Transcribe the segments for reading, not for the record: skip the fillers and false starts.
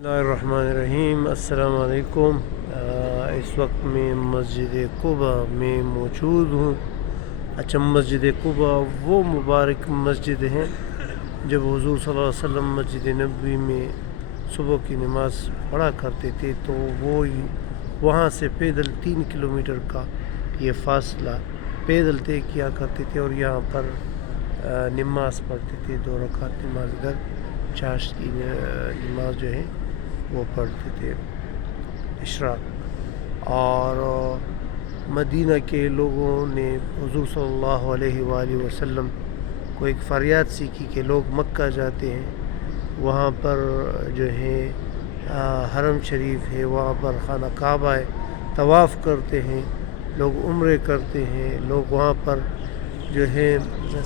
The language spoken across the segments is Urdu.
بسم اللہ الرحمن الرحیم۔ السلام علیکم۔ اس وقت میں مسجد قباء میں موجود ہوں۔ اچھا، مسجد قباء وہ مبارک مسجد ہیں جب حضور صلی اللہ علیہ وسلم مسجد نبوی میں صبح کی نماز پڑھا کرتے تھے تو وہاں سے پیدل 3 کلومیٹر کا یہ فاصلہ پیدل طے کیا کرتے تھے اور یہاں پر نماز پڑھتے تھے، 2 رکعت نماز ادھر، چاشت کی نماز جو ہے وہ پڑھتے تھے اشراق۔ اور مدینہ کے لوگوں نے حضور صلی اللہ علیہ وآلہ وسلم کو ایک فریاد سیکھی کہ لوگ مکہ جاتے ہیں، وہاں پر جو ہے حرم شریف ہے، وہاں پر خانہ کعبہ ہے، طواف کرتے ہیں، لوگ عمرے کرتے ہیں، لوگ وہاں پر جو ہے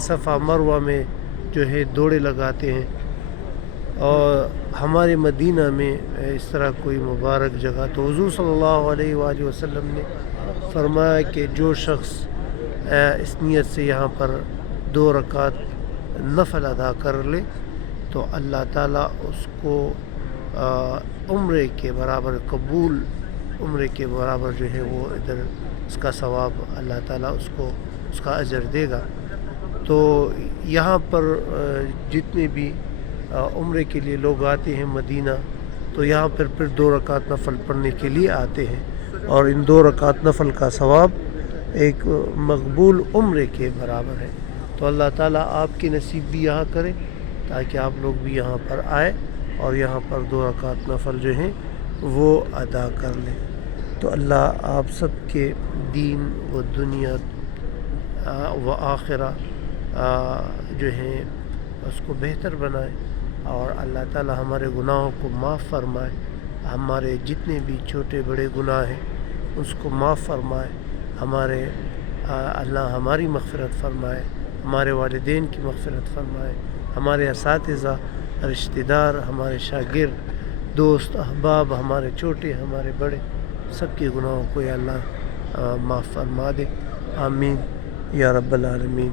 صفا مروہ میں جو ہے دوڑے لگاتے ہیں، اور ہمارے مدینہ میں اس طرح کوئی مبارک جگہ تو حضور صلی اللہ علیہ وآلہ وسلم نے فرمایا کہ جو شخص اس نیت سے یہاں پر 2 رکعت نفل ادا کر لے تو اللہ تعالیٰ اس کو عمرے کے برابر قبول، عمرے کے برابر جو ہے وہ ادھر اس کا ثواب اللہ تعالیٰ اس کو اس کا اجر دے گا۔ تو یہاں پر جتنے بھی عمرے کے لیے لوگ آتے ہیں مدینہ تو یہاں پر پھر 2 رکعت نفل پڑھنے کے لیے آتے ہیں، اور ان 2 رکعت نفل کا ثواب ایک مقبول عمرے کے برابر ہے۔ تو اللہ تعالیٰ آپ کی نصیب بھی یہاں کرے تاکہ آپ لوگ بھی یہاں پر آئے اور یہاں پر 2 رکعت نفل جو ہیں وہ ادا کر لیں۔ تو اللہ آپ سب کے دین و دنیا و آخرہ جو ہیں اس کو بہتر بنائے، اور اللہ تعالیٰ ہمارے گناہوں کو معاف فرمائے، ہمارے جتنے بھی چھوٹے بڑے گناہ ہیں اس کو معاف فرمائے، ہمارے اللہ ہماری مغفرت فرمائے، ہمارے والدین کی مغفرت فرمائے، ہمارے اساتذہ، رشتہ دار، ہمارے شاگرد، دوست، احباب، ہمارے چھوٹے ہمارے بڑے، سب کے گناہوں کو یا اللہ معاف فرما دے۔ آمین یا رب العالمین۔